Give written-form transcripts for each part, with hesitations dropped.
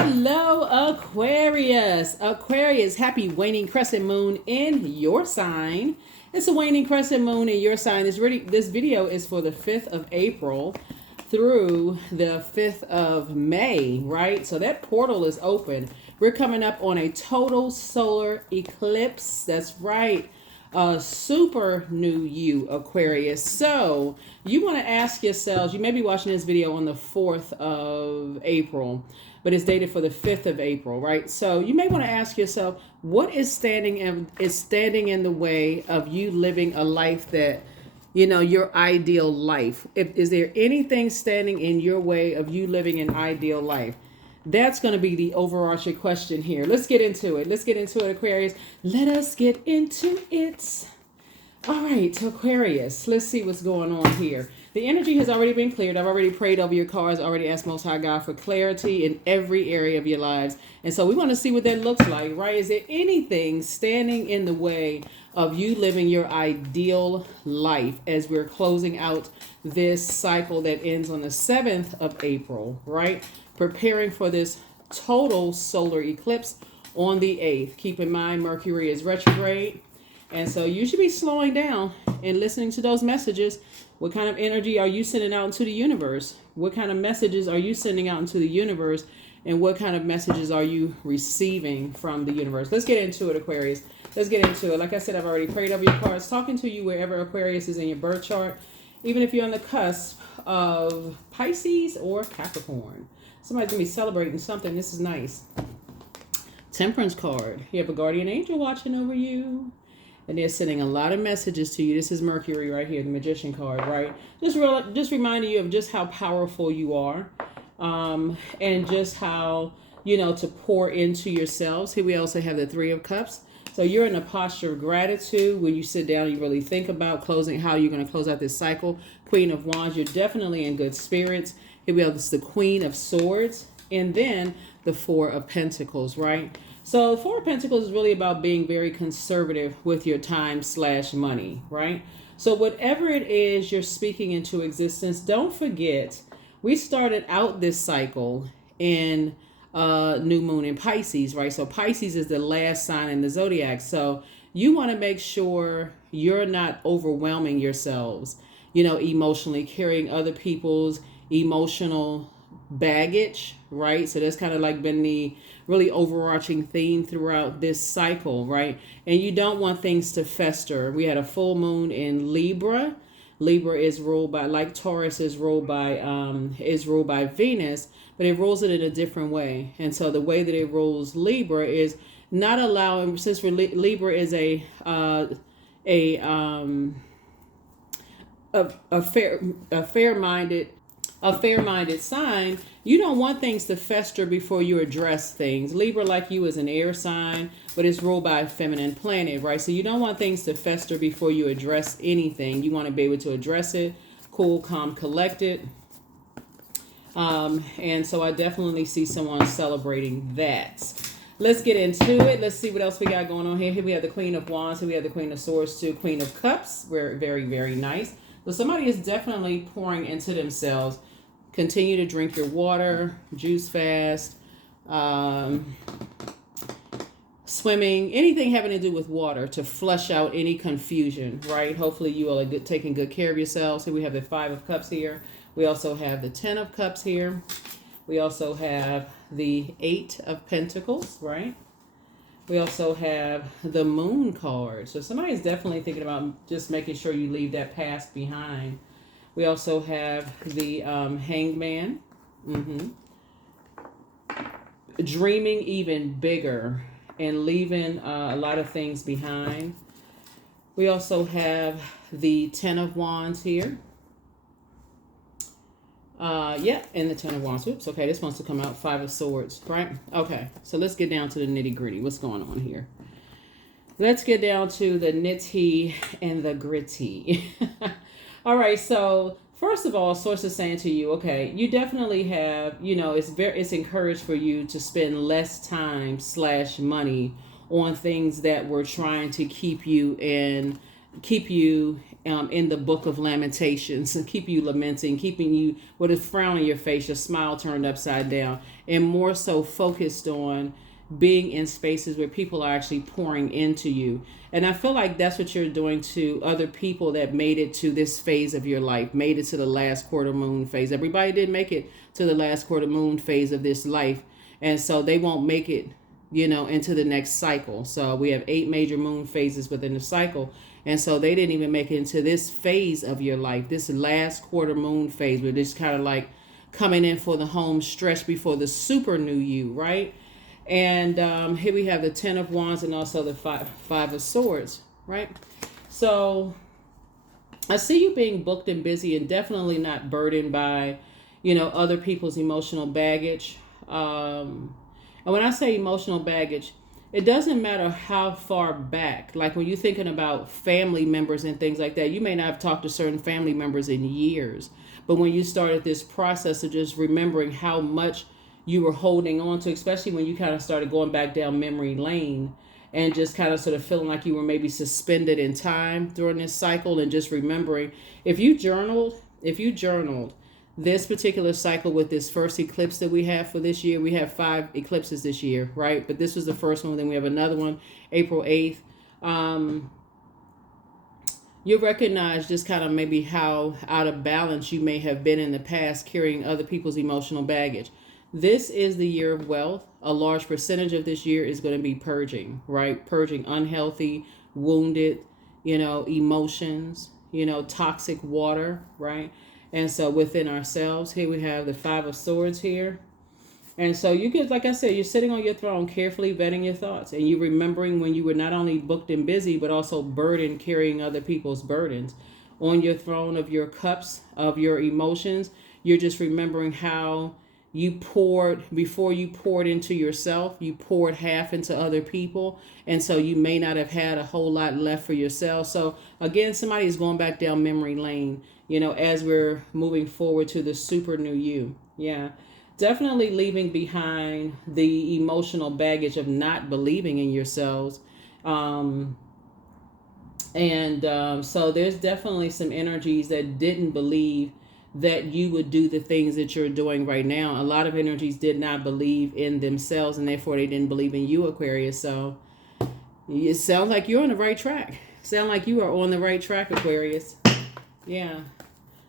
Hello, Aquarius. Aquarius, happy waning crescent moon in your sign. It's a waning crescent moon in your sign. This video is for the 5th of April through the 5th of May, right? So that portal is open. We're coming up on a total solar eclipse. That's right. A super new you, Aquarius. So you want to ask yourselves, you may be watching this video on the 4th of April, but it's dated for the 5th of April, right? So you may want to ask yourself, what is standing in the way of you living a life that, your ideal life? Is there anything standing in your way of you living an ideal life? That's going to be the overarching question here. Let's get into it. Aquarius. Let us get into it. All right, Aquarius. Let's see what's going on here. The energy has already been cleared. I've already prayed over your cards, already asked Most High God for clarity in every area of your lives. And so we want to see what that looks like, right? Is there anything standing in the way of you living your ideal life as we're closing out this cycle that ends on the 7th of April, right? Preparing for this total solar eclipse on the 8th. Keep in mind, Mercury is retrograde. And so you should be slowing down and listening to those messages. What kind of energy are you sending out into the universe? What kind of messages are you sending out into the universe? And what kind of messages are you receiving from the universe? Let's get into it, Aquarius. Let's get into it. Like I said, I've already prayed over your cards, talking to you wherever Aquarius is in your birth chart, even if you're on the cusp of Pisces or Capricorn. Somebody's going to be celebrating something. This is nice. Temperance card. You have a guardian angel watching over you. And they're sending a lot of messages to you. This is Mercury right here, the Magician card, right? Just reminding you of just how powerful you are. And just how, to pour into yourselves. Here we also have the Three of Cups. So you're in a posture of gratitude when you sit down and you really think about how you're going to close out this cycle. Queen of Wands, you're definitely in good spirits. Here we have this, the Queen of Swords, and then the Four of Pentacles, right? So the Four of Pentacles is really about being very conservative with your time/money, right? So whatever it is you're speaking into existence, don't forget, we started out this cycle in new moon in Pisces, right? So Pisces is the last sign in the Zodiac. So you want to make sure you're not overwhelming yourselves, emotionally, carrying other people's emotional baggage, right? So that's kind of like been the really overarching theme throughout this cycle, right? And you don't want things to fester. We had a full moon in Libra. Libra is ruled by, like Taurus is ruled by Venus, but it rules it in a different way. And so the way that it rules Libra is not allowing, since Libra is a fair-minded sign, you don't want things to fester before you address things. Libra, like you, is an air sign, but it's ruled by a feminine planet, right? So you don't want things to fester before you address anything. You want to be able to address it, cool, calm, collected. And so I definitely see someone celebrating that. Let's get into it. Let's see what else we got going on here. Here we have the Queen of Wands. Here we have the Queen of Swords too. Queen of Cups. Very, very, very nice. So somebody is definitely pouring into themselves. Continue to drink your water, juice fast, swimming, anything having to do with water to flush out any confusion, right? Hopefully you all are taking good care of yourselves. Here we have the Five of Cups here. We also have the 10 of Cups here. We also have the 8 of Pentacles, right? We also have the Moon card. So somebody's definitely thinking about just making sure you leave that past behind. We also have the Hangman. Dreaming even bigger and leaving a lot of things behind. We also have the 10 of Wands here. And the 10 of Wands. Oops, okay, this wants to come out. 5 of Swords, right? Okay, so let's get down to the nitty gritty. What's going on here? Let's get down to the nitty and the gritty. All right, so first of all, source is saying to you, okay, you definitely have, it's encouraged for you to spend less time/money on things that were trying to keep you in the book of Lamentations and keep you lamenting, keeping you with a frown on your face, your smile turned upside down. and more so focused on being in spaces where people are actually pouring into you. And I feel like that's what you're doing to other people that made it to this phase of your life, made it to the last quarter moon phase. Everybody didn't make it to the last quarter moon phase of this life. And so they won't make it, into the next cycle. So we have 8 major moon phases within the cycle. And so they didn't even make it into this phase of your life, this last quarter moon phase, where it's kind of like coming in for the home stretch before the super new you, right? And here we have the 10 of Wands and also the five of Swords, right? So I see you being booked and busy and definitely not burdened by, other people's emotional baggage. And when I say emotional baggage, it doesn't matter how far back. Like when you're thinking about family members and things like that, you may not have talked to certain family members in years. But when you started this process of just remembering how much you were holding on to, especially when you kind of started going back down memory lane and just kind of sort of feeling like you were maybe suspended in time during this cycle, and just remembering, if you journaled this particular cycle with this first eclipse that we have for this year. We have 5 eclipses this year, right? But this was the first one. Then we have another one, April 8th. You'll recognize just kind of maybe how out of balance you may have been in the past, carrying other people's emotional baggage. This is the year of wealth. A large percentage of this year is going to be purging, right? Purging unhealthy, wounded, emotions, toxic water, right? And so within ourselves, here we have the 5 of Swords here. And so you get, like I said, you're sitting on your throne, carefully vetting your thoughts. And you're remembering when you were not only booked and busy, but also burdened, carrying other people's burdens. On your throne of your cups, of your emotions, you're just remembering how you poured, before you poured into yourself, you poured half into other people. And so you may not have had a whole lot left for yourself. So again, somebody is going back down memory lane, as we're moving forward to the super new you. Yeah. Definitely leaving behind the emotional baggage of not believing in yourselves. So there's definitely some energies that didn't believe that you would do the things that you're doing right now. A lot of energies did not believe in themselves, and therefore they didn't believe in you, Aquarius. So it sounds like you're on the right track. Sound like you are on the right track, Aquarius. Yeah.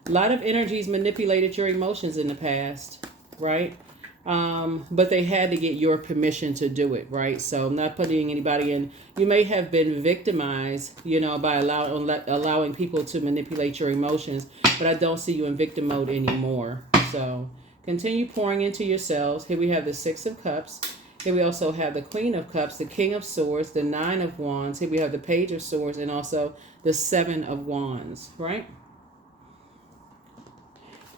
A lot of energies manipulated your emotions in the past, right? But they had to get your permission to do it, right? So I'm not putting anybody in. You may have been victimized, by allowing people to manipulate your emotions, but I don't see you in victim mode anymore. So continue pouring into yourselves. Here we have the 6 of Cups. Here we also have the Queen of Cups, the King of Swords, the 9 of Wands. Here we have the Page of Swords, and also the 7 of Wands, right?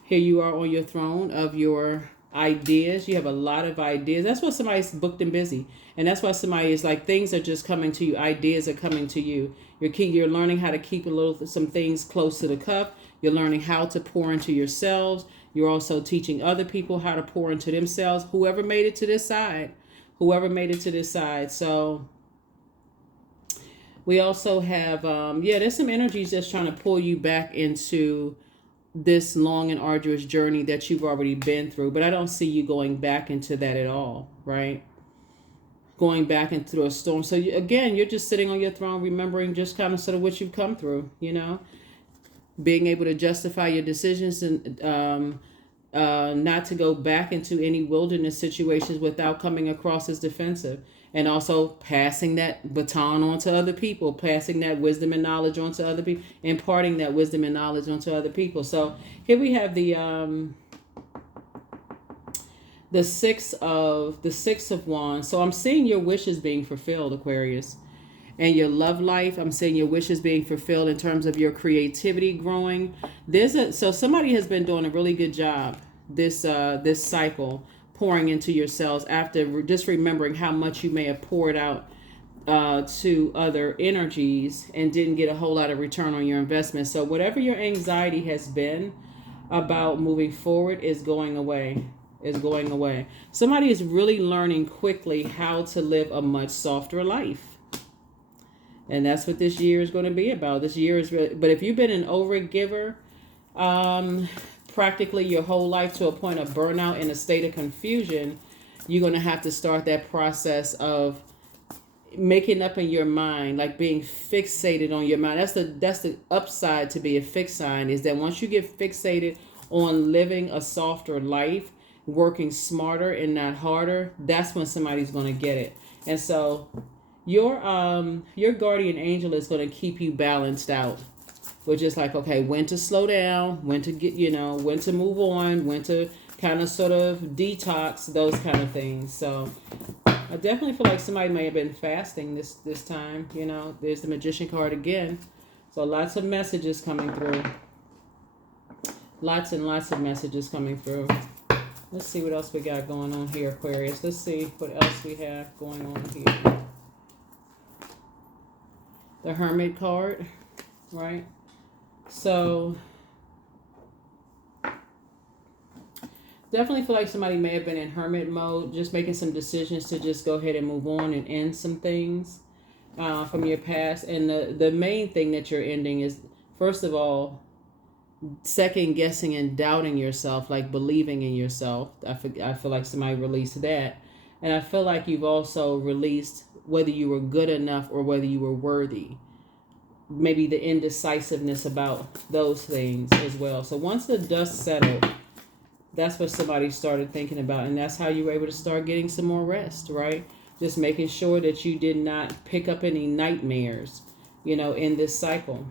Here you are on your throne of your ideas. You have a lot of ideas. That's why somebody's booked and busy. And that's why somebody is like, things are just coming to you. Ideas are coming to you. You're learning how to keep some things close to the cup. You're learning how to pour into yourselves. You're also teaching other people how to pour into themselves. Whoever made it to this side. So we also have, there's some energies that's trying to pull you back into this long and arduous journey that you've already been through. But I don't see you going back into that at all, right? Going back into a storm. So you're just sitting on your throne, remembering just kind of sort of what you've come through, being able to justify your decisions and not to go back into any wilderness situations without coming across as defensive. And also passing that baton on to other people, passing that wisdom and knowledge on to other people, imparting that wisdom and knowledge onto other people. So here we have the six of Wands. So I'm seeing your wishes being fulfilled, Aquarius. And your love life, I'm seeing your wishes being fulfilled in terms of your creativity growing. So somebody has been doing a really good job this cycle, pouring into yourselves after just remembering how much you may have poured out to other energies and didn't get a whole lot of return on your investment. So whatever your anxiety has been about moving forward is going away. Somebody is really learning quickly how to live a much softer life. And that's what this year is going to be about. This year is really, but if you've been an overgiver, practically your whole life to a point of burnout and a state of confusion, you're going to have to start that process of making up in your mind, like being fixated on your mind. That's the upside to be a fixed sign, is that once you get fixated on living a softer life, working smarter and not harder, that's when somebody's going to get it. And so your guardian angel is going to keep you balanced out. We're just like, okay, when to slow down, when to get, when to move on, when to kind of sort of detox, those kind of things. So I definitely feel like somebody may have been fasting this time. There's the Magician card again. So lots of messages coming through. Lots and lots of messages coming through. Let's see what else we got going on here, Aquarius. Let's see what else we have going on here. The Hermit card, right? So definitely feel like somebody may have been in hermit mode, just making some decisions to just go ahead and move on and end some things from your past. And the main thing that you're ending is, first of all, second guessing and doubting yourself, like believing in yourself. I feel like somebody released that. And I feel like you've also released whether you were good enough or whether you were worthy. Maybe the indecisiveness about those things as well. So once the dust settled, that's what somebody started thinking about. And that's how you were able to start getting some more rest, right? Just making sure that you did not pick up any nightmares, in this cycle.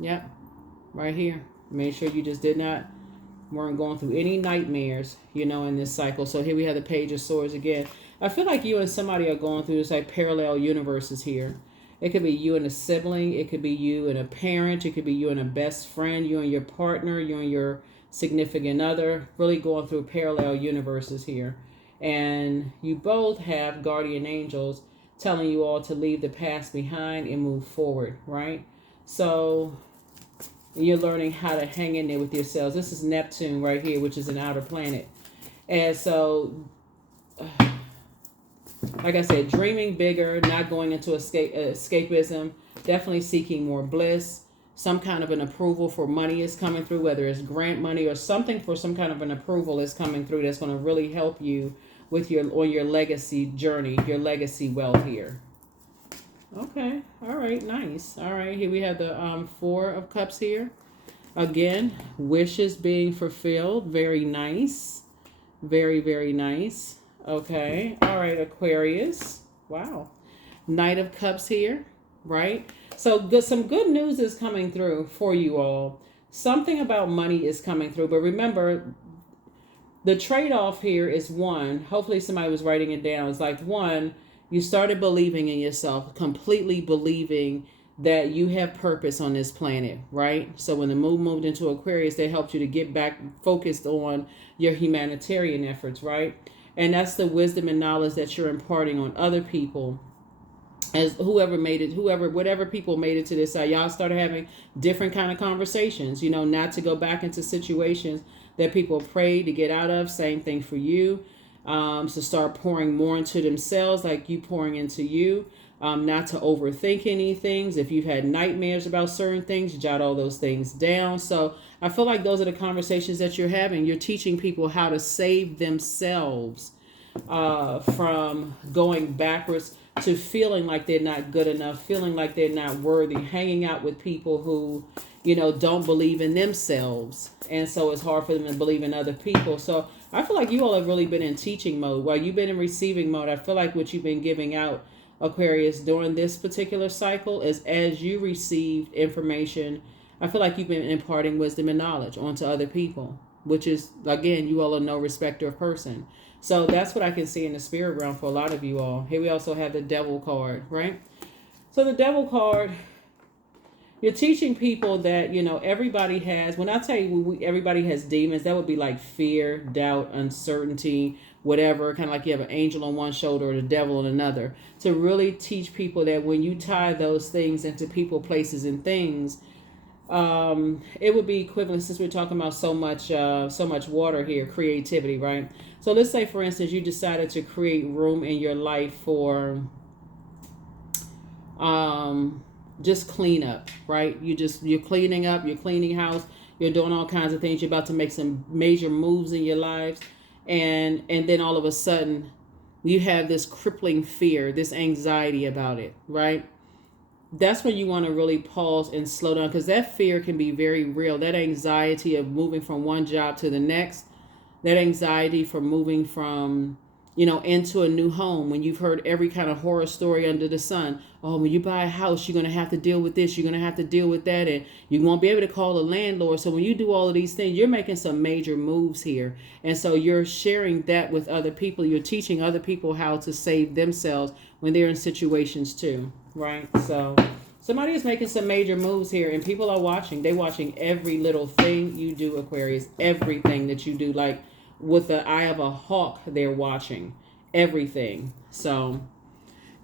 Yep. Right here. Make sure you just weren't going through any nightmares, in this cycle. So here we have the Page of Swords again. I feel like you and somebody are going through this like parallel universes here. It could be you and a sibling. It could be you and a parent. It could be you and a best friend, you and your partner, you and your significant other, really going through parallel universes here. And you both have guardian angels telling you all to leave the past behind and move forward, right? So you're learning how to hang in there with yourselves. This is Neptune right here, which is an outer planet. And so, like I said, dreaming bigger, not going into escapism, definitely seeking more bliss. Some kind of an approval for money is coming through, whether it's grant money or something for some kind of an approval is coming through that's going to really help you with your legacy journey, your legacy wealth here. Okay. All right. Nice. All right. Here we have the Four of Cups here. Again, wishes being fulfilled. Very nice. Very, very nice. Okay. All right, Aquarius. Wow. Knight of Cups here, right? So some good news is coming through for you all. Something about money is coming through. But remember, the trade-off here is one. Hopefully somebody was writing it down. It's like one, you started believing in yourself, completely believing that you have purpose on this planet, right? So when the moon moved into Aquarius, they helped you to get back focused on your humanitarian efforts, right? And that's the wisdom and knowledge that you're imparting on other people. As whatever people made it to this side, y'all started having different kind of conversations, not to go back into situations that people prayed to get out of. Same thing for you. To start pouring more into themselves, like you pouring into you. Not to overthink any things. If you've had nightmares about certain things, jot all those things down. So I feel like those are the conversations that you're having. You're teaching people how to save themselves from going backwards to feeling like they're not good enough, feeling like they're not worthy, hanging out with people who, don't believe in themselves. And so it's hard for them to believe in other people. So I feel like you all have really been in teaching mode. While you've been in receiving mode, I feel like what you've been giving out, Aquarius, during this particular cycle is as you received information, I feel like you've been imparting wisdom and knowledge onto other people, which is, again, you all are no respecter of person. So that's what I can see in the spirit realm for a lot of you all. Here we also have the Devil card, right? So the Devil card, you're teaching people that, everybody has, when I tell you everybody has demons, that would be like fear, doubt, uncertainty, whatever, kind of like you have an angel on one shoulder or the devil on another. To really teach people that when you tie those things into people, places, and things, it would be equivalent, since we're talking about so much water here, creativity, right? So let's say, for instance, you decided to create room in your life for just clean up, right? You're cleaning up, you're cleaning house, you're doing all kinds of things. You're about to make some major moves in your lives. and then all of a sudden you have this crippling fear, this anxiety about it, right? That's when you want to really pause and slow down, because that fear can be very real. That anxiety of moving from one job to the next, that anxiety for moving from, into a new home, when you've heard every kind of horror story under the sun. Oh, when you buy a house, you're going to have to deal with this, you're going to have to deal with that, and you won't be able to call the landlord. So when you do all of these things, you're making some major moves here. And so you're sharing that with other people. You're teaching other people how to save themselves when they're in situations too, right? So somebody is making some major moves here, and people are watching. They're watching every little thing you do, Aquarius, everything that you do. Like, with the eye of a hawk, they're watching everything. So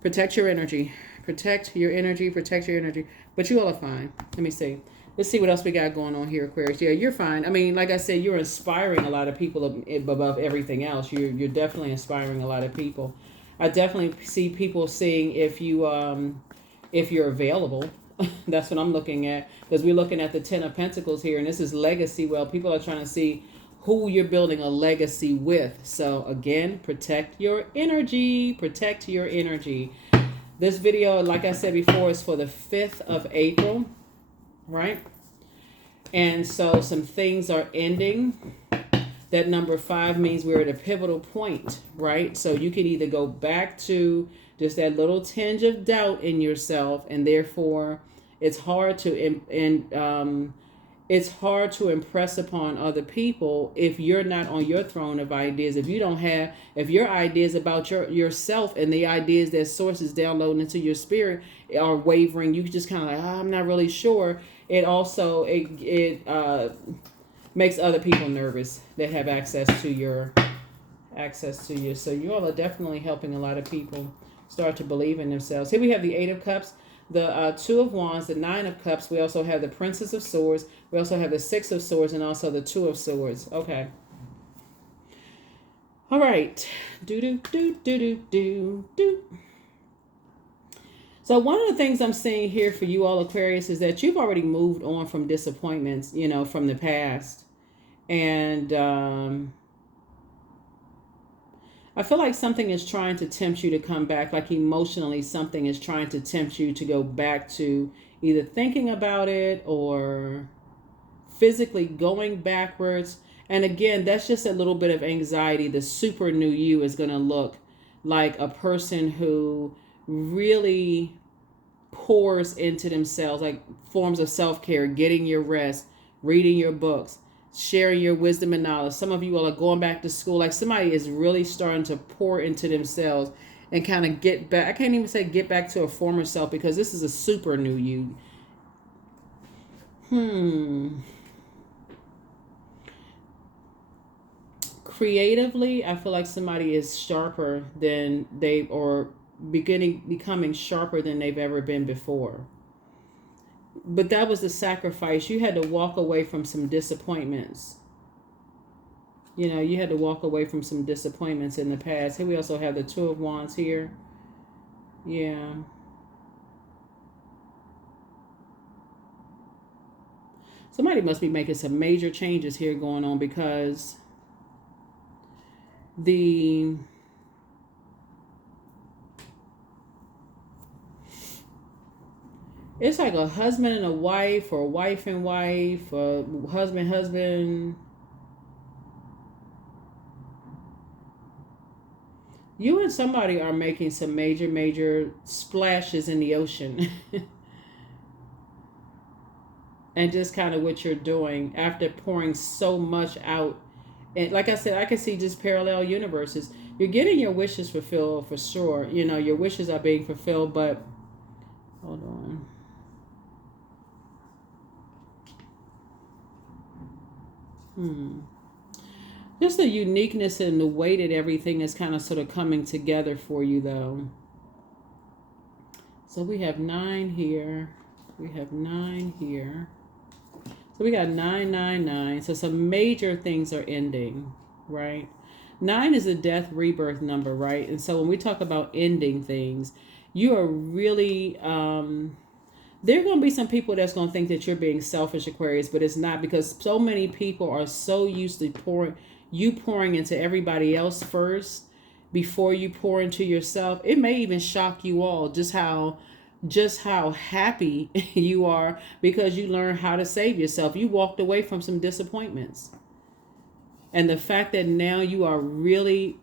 protect your energy. Protect your energy. Protect your energy. But you all are fine. Let me see. Let's see what else we got going on here, Aquarius. Yeah, you're fine. I mean, like I said, you're inspiring a lot of people above everything else. You're definitely inspiring a lot of people. I definitely see people seeing if you're available. That's what I'm looking at, because we're looking at the Ten of Pentacles here, and this is legacy. Well, people are trying to see who you're building a legacy with. So again, protect your energy. Protect your energy. This video, like I said before, is for the 5th of April, right? And so some things are ending. That number 5 means we're at a pivotal point, right? So you can either go back to just that little tinge of doubt in yourself, and therefore it's hard to it's hard to impress upon other people if you're not on your throne of ideas. If your ideas about yourself and the ideas that source is downloading into your spirit are wavering, you just kind of like, I'm not really sure. It also, it makes other people nervous that have access to you. So you all are definitely helping a lot of people start to believe in themselves. Here we have the 8 of Cups, the 2 of Wands, the 9 of Cups. We also have the Princess of Swords. We also have the 6 of Swords, and also the 2 of Swords. Okay. All right. So one of the things I'm seeing here for you all, Aquarius, is that you've already moved on from disappointments, from the past. And I feel like something is trying to tempt you to come back, like emotionally something is trying to tempt you to go back to either thinking about it or physically going backwards. And again, that's just a little bit of anxiety. The super new you is going to look like a person who really pours into themselves, like forms of self-care, getting your rest, reading your books, sharing your wisdom and knowledge. Some of you all are going back to school. Like somebody is really starting to pour into themselves and kind of get back. I can't even say get back to a former self, because this is a super new you. Creatively, I feel like somebody is sharper than becoming sharper than they've ever been before. But that was the sacrifice. You had to walk away from some disappointments. You had to walk away from some disappointments in the past. Here we also have the 2 of Wands here. Yeah. Somebody must be making some major changes here going on, because it's like a husband and a wife, or wife and wife, or husband. You and somebody are making some major splashes in the ocean. And just kind of what you're doing after pouring so much out. And like I said, I can see just parallel universes. You're getting your wishes fulfilled for sure. Your wishes are being fulfilled, but hold on. Just the uniqueness and the way that everything is kind of sort of coming together for you, though. So we have 9 here. We have 9 here. So we got 999. So some major things are ending, right? 9 is a death rebirth number, right? And so when we talk about ending things, you are really... there are going to be some people that's going to think that you're being selfish, Aquarius, but it's not, because so many people are so used to you pouring into everybody else first before you pour into yourself, it may even shock you all just how happy you are because you learned how to save yourself. You walked away from some disappointments. And the fact that now you are really,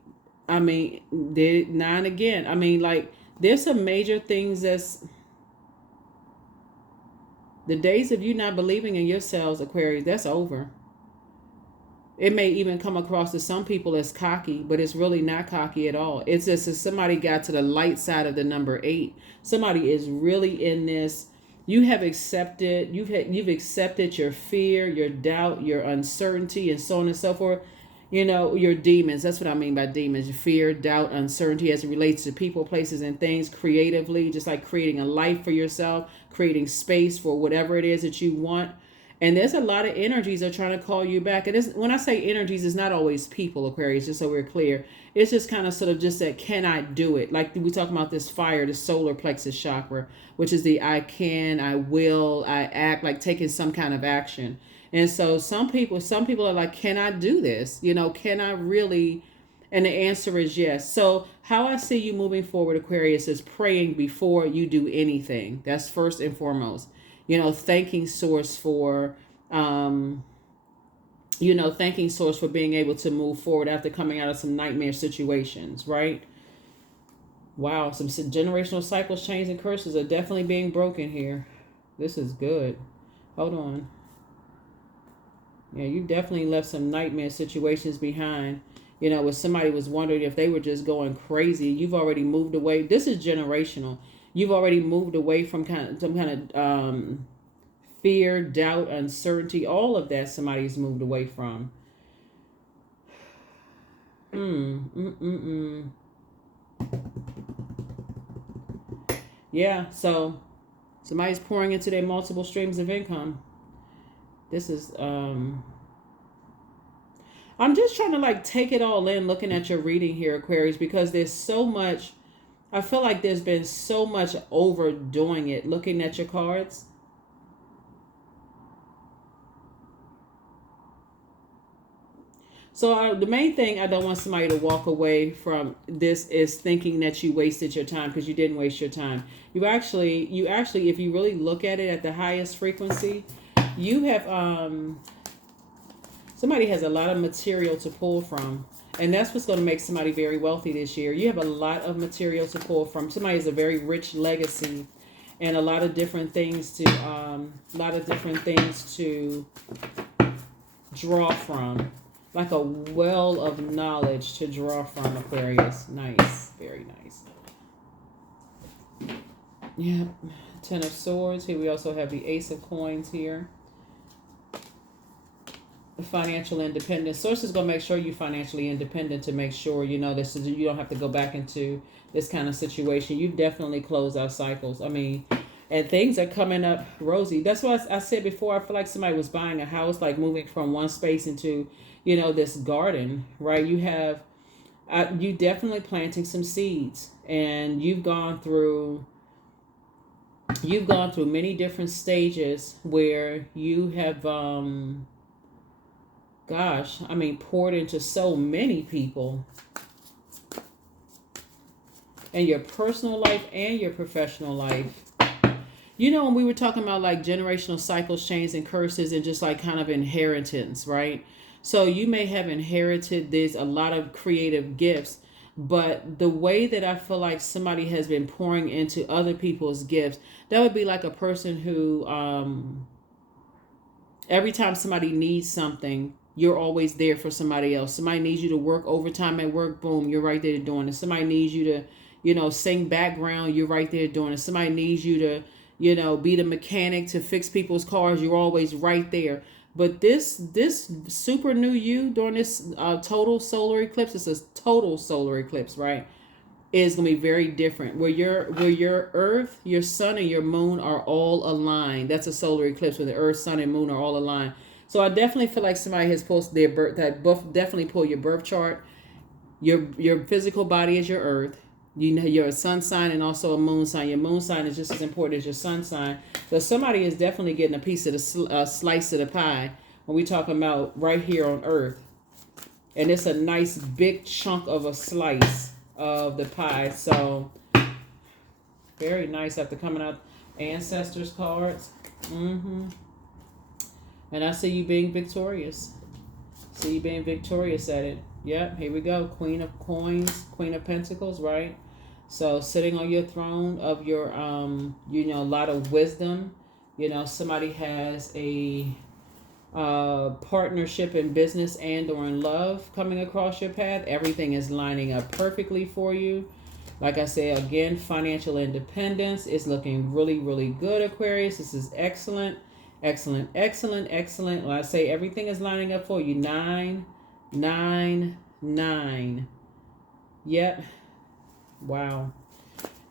I mean, now and again, I mean, like, there's some major things that's, the days of you not believing in yourselves, Aquarius, that's over. It may even come across to some people as cocky, but it's really not cocky at all. It's just if somebody got to the light side of the number 8, somebody is really in this. You have accepted, you've accepted your fear, your doubt, your uncertainty, and so on and so forth. You know, your demons. That's what I mean by demons. Your fear, doubt, uncertainty as it relates to people, places, and things creatively, just like creating a life for yourself, creating space for whatever it is that you want. And there's a lot of energies that are trying to call you back. And when I say energies, it's not always people, Aquarius, just so we're clear. It's just kind of sort of just that, can I do it? Like we talk about this fire, the solar plexus chakra, which is the I can, I will, I act, like taking some kind of action. And so some people are like, can I do this? You know, can I really? And the answer is yes. So how I see you moving forward, Aquarius, is praying before you do anything. That's first and foremost. You know, thanking Source for, thanking Source for being able to move forward after coming out of some nightmare situations, right? Wow, some generational cycles, chains, and curses are definitely being broken here. This is good. Hold on. Yeah, you definitely left some nightmare situations behind. You know, where somebody was wondering if they were just going crazy. You've already moved away. This is generational. You've already moved away from some kind of fear, doubt, uncertainty. All of that somebody's moved away from. Yeah, so somebody's pouring into their multiple streams of income. This is I'm just trying to like take it all in looking at your reading here, Aquarius, because there's so much. I feel like there's been so much overdoing it looking at your cards. So the main thing I don't want somebody to walk away from this is thinking that you wasted your time, because you didn't waste your time. You actually, if you really look at it at the highest frequency, you have, somebody has a lot of material to pull from. And that's what's going to make somebody very wealthy this year. You have a lot of material to pull from. Somebody has a very rich legacy and a lot of different things to, draw from. Like a well of knowledge to draw from, Aquarius. Nice. Very nice. Yeah. Ten of Swords. Here we also have the Ace of Coins here. Financial independence. Source is going to make sure you're financially independent to make sure, you know, this is, you don't have to go back into this kind of situation. You've definitely closed out cycles. I mean, and things are coming up rosy. That's why I said before, I feel like somebody was buying a house, like moving from one space into, you know, this garden, right? You have, you definitely planting some seeds, and you've gone through many different stages where you have, poured into so many people in your personal life and your professional life. You know, when we were talking about like generational cycles, chains, and curses, and just like kind of inheritance, right? So you may have inherited there's a lot of creative gifts, but the way that I feel like somebody has been pouring into other people's gifts, that would be like a person who, every time somebody needs something, you're always there for somebody else. Somebody needs you to work overtime at work, boom, you're right there doing it. Somebody needs you to, you know, sing background, you're right there doing it. Somebody needs you to, you know, be the mechanic to fix people's cars, you're always right there. But this super new you during this total solar eclipse, it's a total solar eclipse, right? Is going to be very different. Where your Earth, your Sun, and your Moon are all aligned. That's a solar eclipse where the Earth, Sun, and Moon are all aligned. So I definitely feel like somebody has posted their birth. That definitely pull your birth chart. Your physical body is your Earth. You know, you're a sun sign and also a moon sign. Your moon sign is just as important as your sun sign. But somebody is definitely getting a piece of the slice of the pie when we talking about right here on Earth. And it's a nice big chunk of a slice of the pie. So very nice after coming out ancestors cards. And I see you being victorious. See you being victorious at it. Yep, here we go. Queen of Coins, Queen of Pentacles, right? So sitting on your throne of your, you know, a lot of wisdom. You know, somebody has a partnership in business and or in love coming across your path. Everything is lining up perfectly for you. Like I say, again, financial independence is looking really, really good, Aquarius. This is excellent. Excellent, excellent, excellent. When I say everything is lining up for you, 9, 9, 9. Yep. Wow.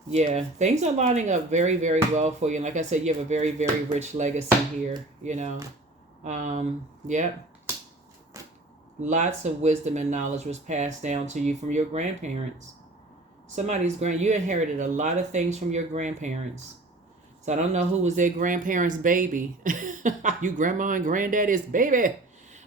Yeah, things are lining up very, very well for you. And like I said, you have a very, very rich legacy here, you know. Yep. Lots of wisdom and knowledge was passed down to you from your grandparents. You inherited a lot of things from your grandparents. So I don't know who was their grandparents' baby. You grandma and granddaddy's baby.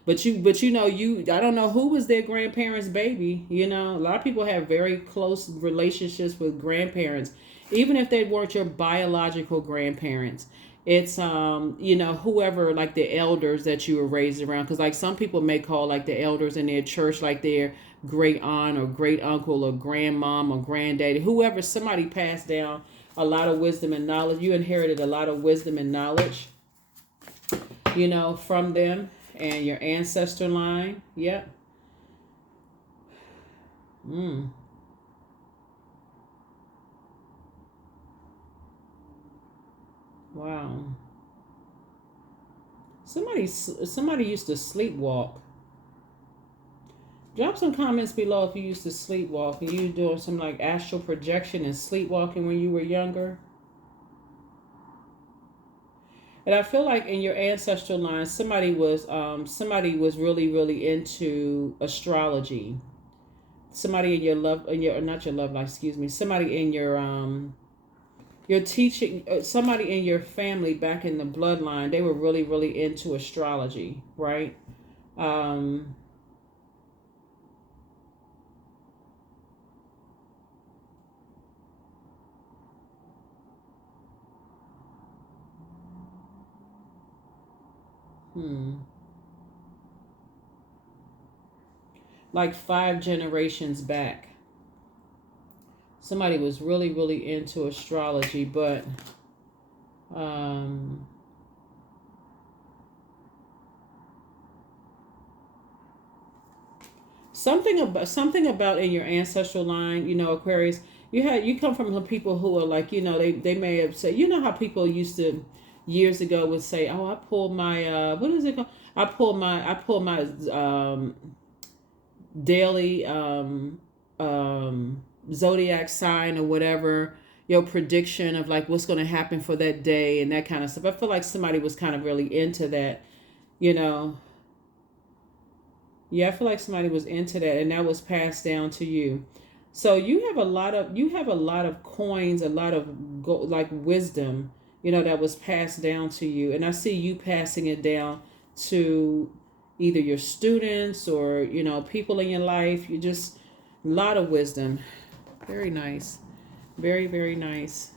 But you know, I don't know who was their grandparents' baby. You know, a lot of people have very close relationships with grandparents, even if they weren't your biological grandparents. It's you know, whoever, like the elders that you were raised around, because like some people may call like the elders in their church like their great aunt or great uncle or grandmom or granddaddy, whoever. Somebody passed down a lot of wisdom and knowledge. You inherited a lot of wisdom and knowledge, you know, from them and your ancestor line. Yep. Wow. Somebody used to sleepwalk. Drop some comments below if you used to sleepwalk and you doing some like astral projection and sleepwalking when you were younger. And I feel like in your ancestral line, somebody was really, really into astrology. Somebody in your not your love life, excuse me. Somebody in your teaching, somebody in your family back in the bloodline, they were really, really into astrology, right? Like 5 generations back. Somebody was really, really into astrology, but something about in your ancestral line, you know, Aquarius, you come from people who are like, you know, they may have said, you know how people used to years ago would say, oh, I pulled my what is it called? I pulled my daily Zodiac sign or whatever, your prediction of like what's going to happen for that day and that kind of stuff. I feel like somebody was kind of really into that, you know. Yeah, I feel like somebody was into that and that was passed down to you. So you have a lot of coins, a lot of like wisdom, you know, that was passed down to you. And I see you passing it down to either your students or, you know, people in your life. You just a lot of wisdom. Very nice. Very, very nice.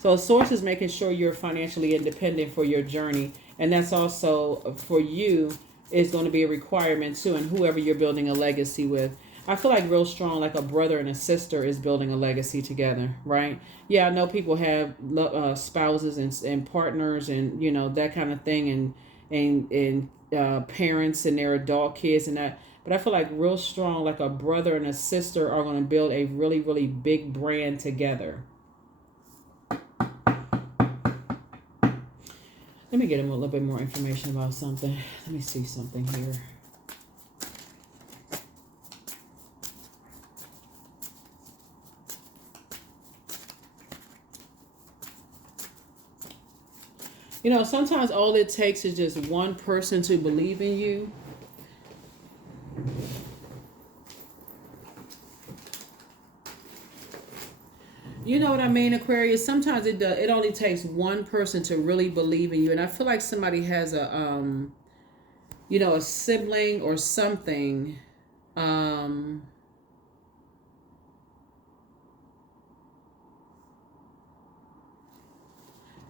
So source is making sure you're financially independent for your journey. And that's also for you is going to be a requirement too. And whoever you're building a legacy with. I feel like real strong, like a brother and a sister is building a legacy together, right? Yeah, I know people have spouses and partners and, you know, that kind of thing and parents and their adult kids and that. But I feel like real strong, like a brother and a sister are going to build a really, really big brand together. Let me get him a little bit more information about something. Let me see something here. You know, sometimes all it takes is just one person to believe in you. You know what I mean, Aquarius? Sometimes it only takes one person to really believe in you. And I feel like somebody has a, you know, a sibling or something Um,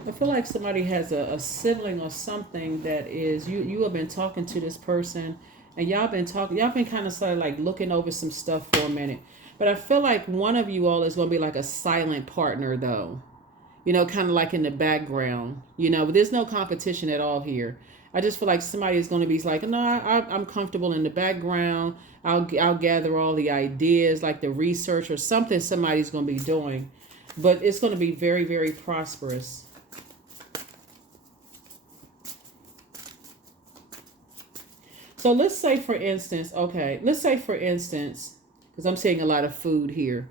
I feel like somebody has a sibling or something that is you have been talking to this person, and y'all been kind of sort of like looking over some stuff for a minute. But I feel like one of you all is going to be like a silent partner though. Kind of like in the background, but there's no competition at all here. I just feel like somebody is going to be like, no, I'm comfortable in the background. I'll gather all the ideas, like the research or something somebody's going to be doing, but it's going to be very, very prosperous. So let's say for instance, because I'm seeing a lot of food here.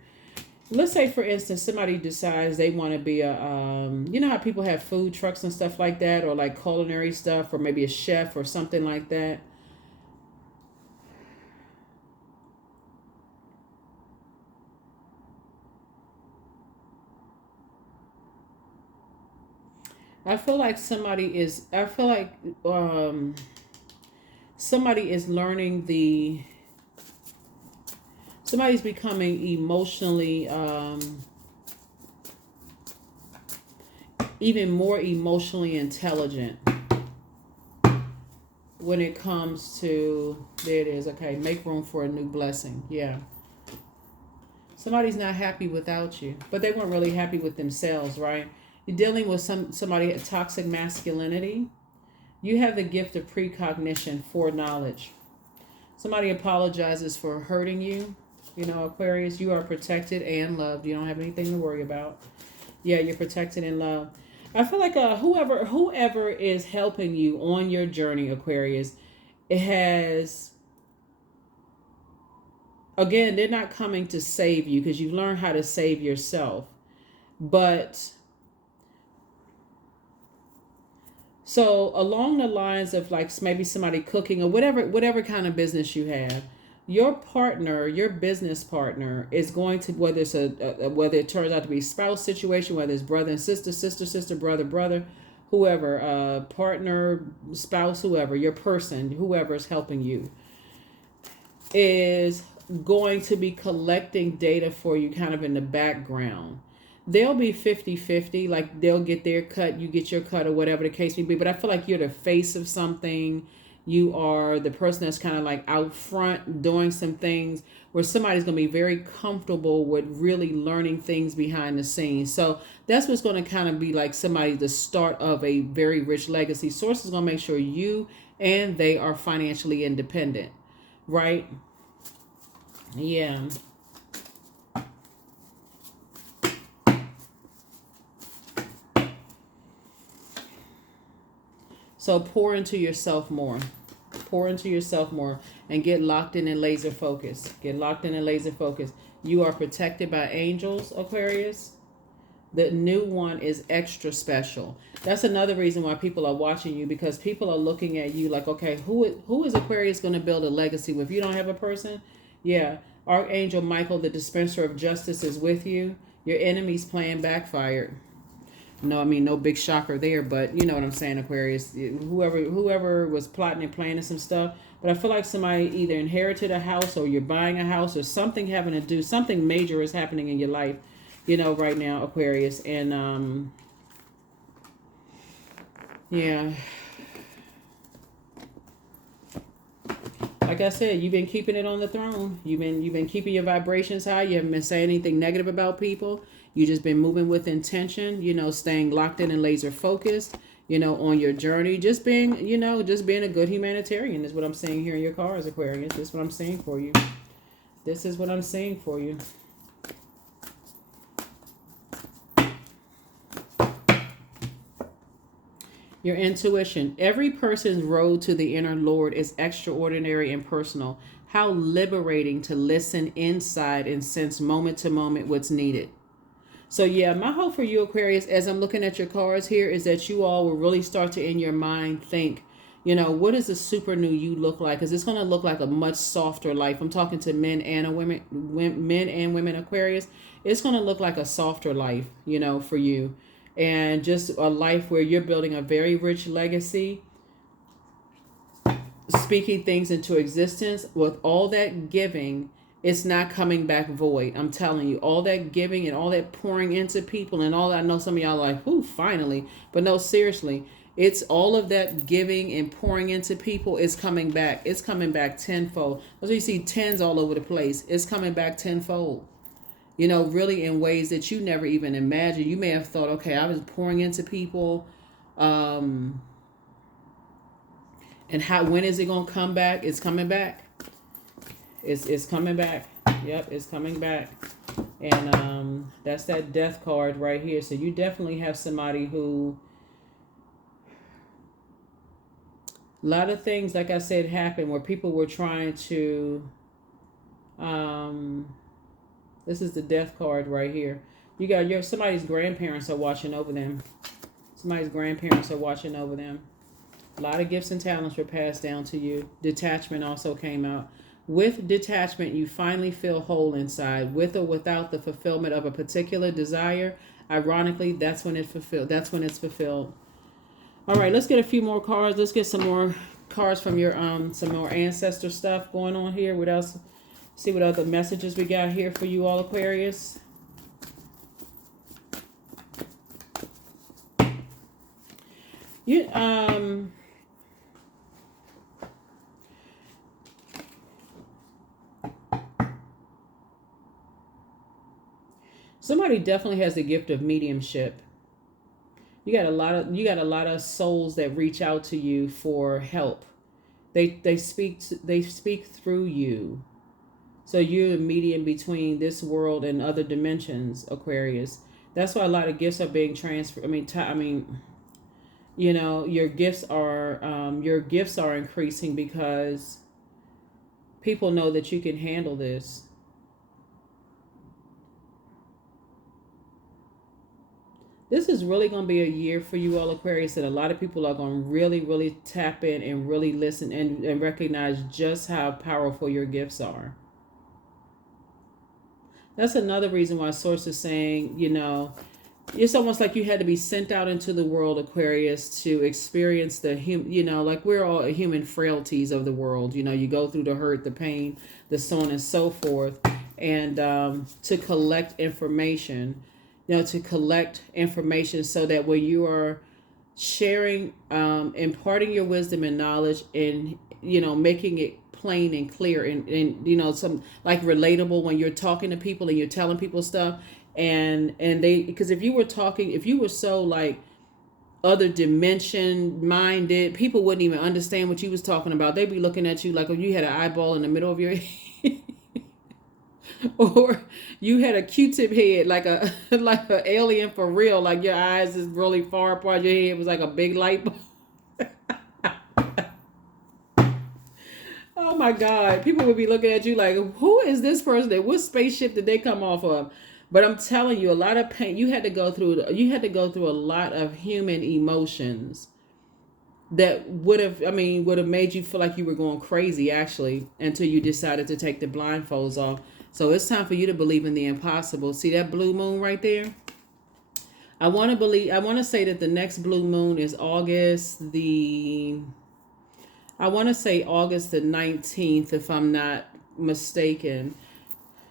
Let's say for instance somebody decides they want to be a how people have food trucks and stuff like that, or like culinary stuff, or maybe a chef or something like that. I feel like somebody is learning the somebody's becoming emotionally even more emotionally intelligent when it comes to, there it is, okay, make room for a new blessing. Yeah, somebody's not happy without you, but they weren't really happy with themselves, right? You're dealing with somebody at toxic masculinity. You have the gift of precognition, foreknowledge. Somebody apologizes for hurting you. Aquarius, you are protected and loved. You don't have anything to worry about. Yeah, you're protected and loved. I feel like whoever is helping you on your journey, Aquarius, it has, again, they're not coming to save you because you've learned how to save yourself. But so along the lines of like maybe somebody cooking or whatever kind of business you have, your partner, your business partner, is going to, whether it's whether it turns out to be a spouse situation, whether it's brother and sister, sister, brother, brother, whoever, partner, spouse, whoever, your person, whoever is helping you, is going to be collecting data for you kind of in the background. They'll be 50-50, like they'll get their cut, you get your cut, or whatever the case may be. But I feel like you're the face of something. You are the person that's kind of like out front doing some things where somebody's going to be very comfortable with really learning things behind the scenes. So that's what's going to kind of be like somebody, the start of a very rich legacy. Source is going to make sure you and they are financially independent, right? Yeah. So pour into yourself more. Pour into yourself more and get locked in and laser focus. Get locked in and laser focus. You are protected by angels, Aquarius. The new one is extra special. That's another reason why people are watching you, because people are looking at you like, okay, who is Aquarius going to build a legacy with? You don't have a person? Yeah. Archangel Michael, the dispenser of justice, is with you. Your enemy's plan backfired. No, I mean, no big shocker there, but you know what I'm saying, Aquarius. Whoever was plotting and planning some stuff. But I feel like somebody either inherited a house, or you're buying a house, or something having to do, something major is happening in your life, right now, Aquarius. And yeah. Like I said, you've been keeping it on the throne. You've been keeping your vibrations high. You haven't been saying anything negative about people. You just been moving with intention, staying locked in and laser focused, on your journey. Just being a good humanitarian is what I'm saying here in your cards, Aquarius. This is what I'm saying for you. This is what I'm saying for you. Your intuition. Every person's road to the inner Lord is extraordinary and personal. How liberating to listen inside and sense moment to moment what's needed. So yeah, my hope for you, Aquarius, as I'm looking at your cards here, is that you all will really start to, in your mind, think, what does a super new you look like? Because it's going to look like a much softer life. I'm talking to men and women, Aquarius. It's going to look like a softer life, for you. And just a life where you're building a very rich legacy, speaking things into existence. With all that giving, it's not coming back void. I'm telling you, all that giving and all that pouring into people and all that. I know some of y'all are like, whoo, finally. But no, seriously, it's all of that giving and pouring into people is coming back. It's coming back tenfold. That's why you see tens all over the place. It's coming back tenfold. You know, really in ways that you never even imagined. You may have thought, okay, I was pouring into people. And when is it going to come back? It's coming back. It's coming back. Yep, it's coming back. And that's that death card right here. So you definitely have somebody who, a lot of things, like I said, happened where people were trying to, this is the death card right here. You got somebody's grandparents are watching over them. Somebody's grandparents are watching over them. A lot of gifts and talents were passed down to you. Detachment also came out. With detachment, you finally feel whole inside. With or without the fulfillment of a particular desire, ironically, that's when it's fulfilled. All right, let's get a few more cards. Let's get some more cards from your some more ancestor stuff going on here. What else? See what other messages we got here for you all, Aquarius. Somebody definitely has the gift of mediumship. You got a lot of souls that reach out to you for help. They speak through you. So you're a medium between this world and other dimensions, Aquarius. That's why a lot of gifts are being transferred. You know, your gifts are increasing because people know that you can handle this. This is really going to be a year for you all, Aquarius, that a lot of people are going to really, really tap in and really listen and recognize just how powerful your gifts are. That's another reason why Source is saying, you know, it's almost like you had to be sent out into the world, Aquarius, to experience the like we're all human frailties of the world. You know, you go through the hurt, the pain, the so on and so forth, and to collect information. You know, to collect information so that when you are sharing, imparting your wisdom and knowledge, and you know, making it plain and clear and you know, some like relatable when you're talking to people and you're telling people stuff, and they, because if you were so like other dimension minded, people wouldn't even understand what you was talking about. They'd be looking at you like if you had an eyeball in the middle of your head. Or you had a Q-tip head, like a like an alien for real, like your eyes is really far apart, your head was like a big light bulb. Oh my God, people would be looking at you like, who is this person? What spaceship did they come off of? But I'm telling you, a lot of pain. You had to go through a lot of human emotions that would have made you feel like you were going crazy, actually, until you decided to take the blindfolds off. So it's time for you to believe in the impossible. See that blue moon right there? I want to say that the next blue moon is August the 19th, if I'm not mistaken.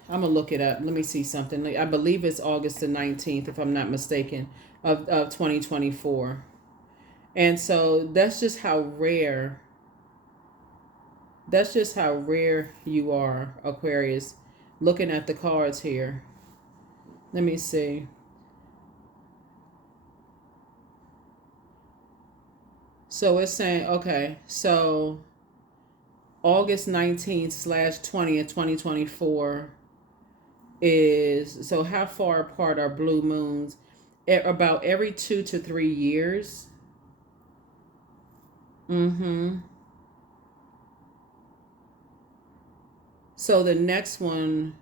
I'm going to look it up. Let me see something. I believe it's August the 19th, if I'm not mistaken, of 2024. And so that's just how rare you are, Aquarius. Looking at the cards here. Let me see. So it's saying, okay, so August 19th/20th, 2024 is, so how far apart are blue moons? About every 2 to 3 years. So the next one,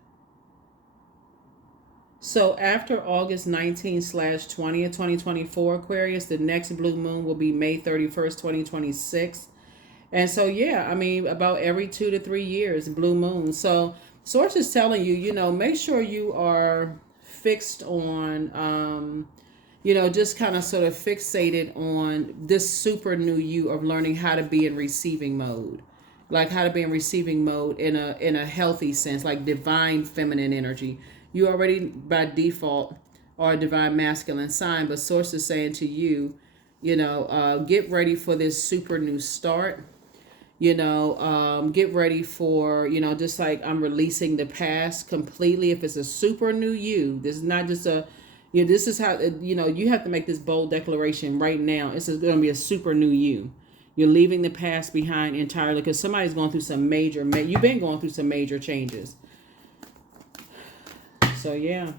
so after August 19th/20th, 2024, Aquarius, the next blue moon will be May 31st, 2026. And so, yeah, I mean, about every 2 to 3 years, blue moon. So Source is telling you, you know, make sure you are fixed on, just kind of sort of fixated on this super new you of learning how to be in receiving mode. like how to be in receiving mode in a healthy sense, like divine feminine energy. You already by default are a divine masculine sign, but source is saying to you, get ready for this super new start. Get ready for, just like I'm releasing the past completely. If it's a super new you, this is not just this is how, you have to make this bold declaration right now. This is going to be a super new you. You're leaving the past behind entirely because somebody's going through some you've been going through some major changes. So yeah.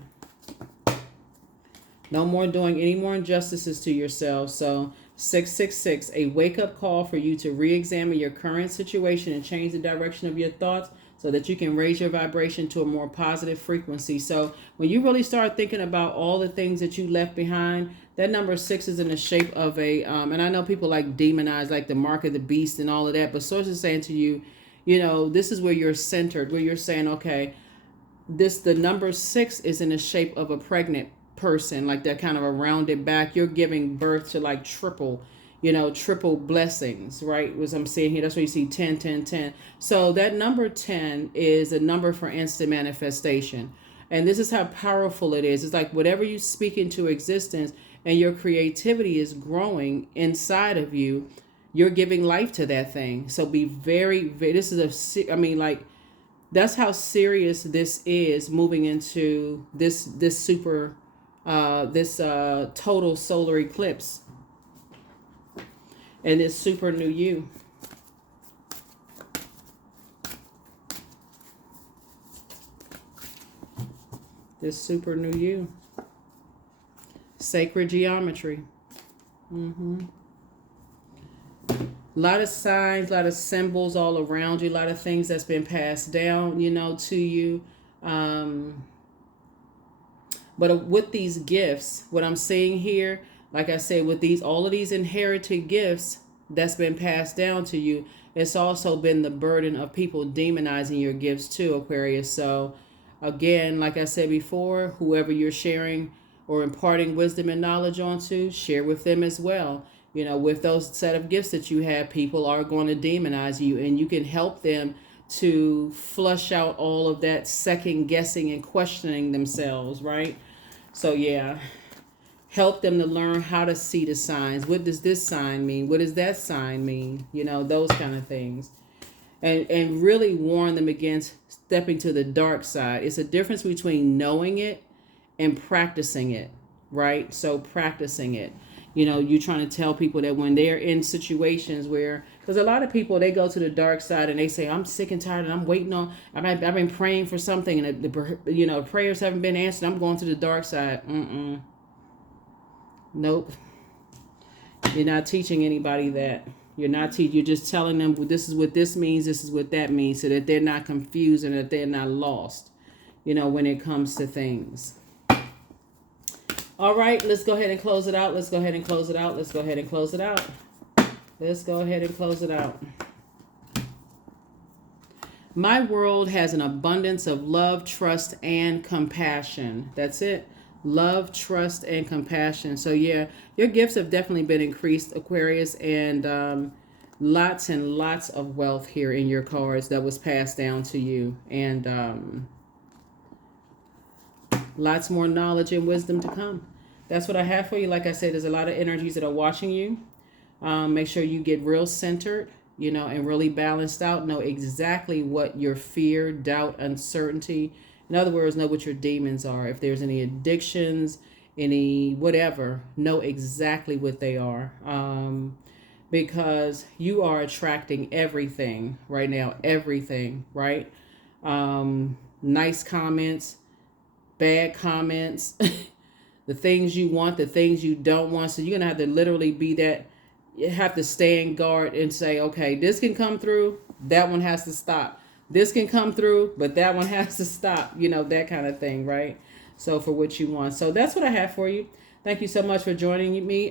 No more doing any more injustices to yourself. So 666, a wake-up call for you to re-examine your current situation and change the direction of your thoughts so that you can raise your vibration to a more positive frequency. So when you really start thinking about all the things that you left behind, that number 6 is in the shape of a, and I know people like demonize, like the mark of the beast and all of that, but Source is saying to you, this is where you're centered, where you're saying, okay, the number 6 is in the shape of a pregnant person, like that kind of a rounded back. You're giving birth to like triple blessings, right? As I'm seeing here, that's why you see 10, 10, 10. So that number 10 is a number for instant manifestation. And this is how powerful it is. It's like whatever you speak into existence and your creativity is growing inside of you, you're giving life to that thing. So be very, this is that's how serious this is moving into this super total solar eclipse and this super new you. This super new you. Sacred geometry. A lot of signs, a lot of symbols all around you, a lot of things that's been passed down, to you. But with these gifts, what I'm seeing here, like I said, with all of these inherited gifts that's been passed down to you, it's also been the burden of people demonizing your gifts too, Aquarius. So again, like I said before, whoever you're sharing or imparting wisdom and knowledge onto, share with them as well. With those set of gifts that you have, people are going to demonize you, and you can help them to flush out all of that second guessing and questioning themselves, right? So yeah, help them to learn how to see the signs. What does this sign mean? What does that sign mean? Those kind of things. And really warn them against stepping to the dark side. It's a difference between knowing it and practicing it, right? So practicing it. You're trying to tell people that when they're in situations where, because a lot of people, they go to the dark side and they say, I'm sick and tired and I'm waiting on, I've been praying for something and the prayers haven't been answered. I'm going to the dark side. Nope. You're not teaching anybody that. You're just telling them, well, this is what this means, this is what that means, so that they're not confused and that they're not lost, when it comes to things. All right, let's go ahead and close it out. Let's go ahead and close it out. Let's go ahead and close it out. Let's go ahead and close it out. My world has an abundance of love, trust, and compassion. That's it. Love, trust, and compassion. So yeah, your gifts have definitely been increased, Aquarius, and lots and lots of wealth here in your cards that was passed down to you. And lots more knowledge and wisdom to come. That's what I have for you. Like I said, there's a lot of energies that are watching you. Make sure you get real centered, and really balanced out. Know exactly what your fear, doubt, uncertainty. In other words, know what your demons are. If there's any addictions, any whatever, know exactly what they are. Because you are attracting everything right now. Everything, right? Nice comments, bad comments, the things you want, the things you don't want. So you're going to have to literally be that. You have to stay in guard and say, okay, this can come through. That one has to stop. This can come through, but that one has to stop. That kind of thing, right? So for what you want. So that's what I have for you. Thank you so much for joining me.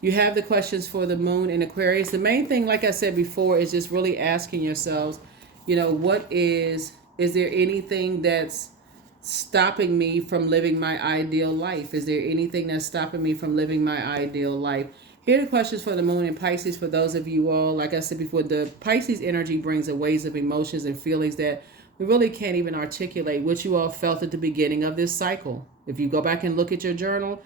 You have the questions for the moon in Aquarius. The main thing, like I said before, is just really asking yourselves, what is there anything that's stopping me from living my ideal life? Is there anything that's stopping me from living my ideal life? Here are the questions for the moon in Pisces for those of you all. Like I said before, the Pisces energy brings a waves of emotions and feelings that we really can't even articulate what you all felt at the beginning of this cycle. If you go back and look at your journal,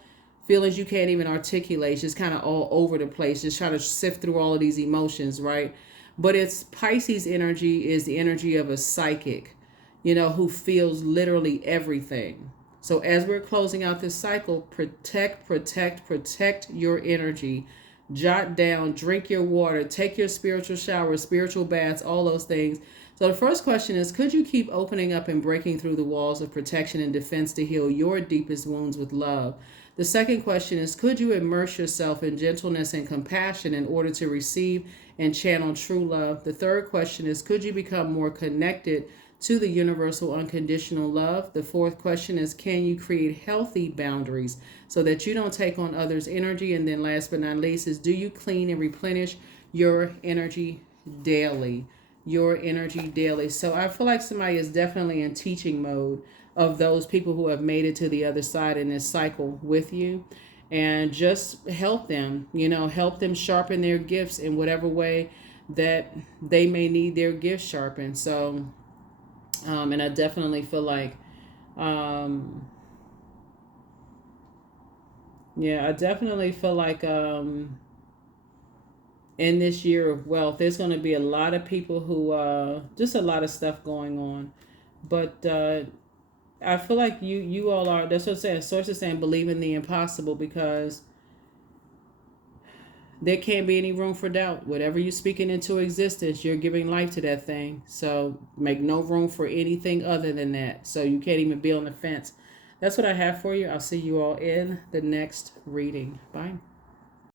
feelings you can't even articulate, just kind of all over the place, just trying to sift through all of these emotions, right? But it's Pisces energy is the energy of a psychic, who feels literally everything. So as we're closing out this cycle, protect your energy. Jot down, drink your water, take your spiritual shower, spiritual baths, all those things. So the first question is, could you keep opening up and breaking through the walls of protection and defense to heal your deepest wounds with love? The second question is, could you immerse yourself in gentleness and compassion in order to receive and channel true love? The third question is, could you become more connected to the universal unconditional love? The fourth question is, can you create healthy boundaries so that you don't take on others' energy? And then last but not least is, do you clean and replenish your energy daily? Your energy daily. So I feel like somebody is definitely in teaching mode of those people who have made it to the other side in this cycle with you. And just help them, help them sharpen their gifts in whatever way that they may need their gifts sharpened. So and I definitely feel like, I definitely feel like in this year of wealth, there's going to be a lot of people who, just a lot of stuff going on. But I feel like you all are, that's what I'm saying, sources saying believe in the impossible, because there can't be any room for doubt. Whatever you're speaking into existence, you're giving life to that thing. So make no room for anything other than that. So you can't even be on the fence. That's what I have for you. I'll see you all in the next reading. Bye.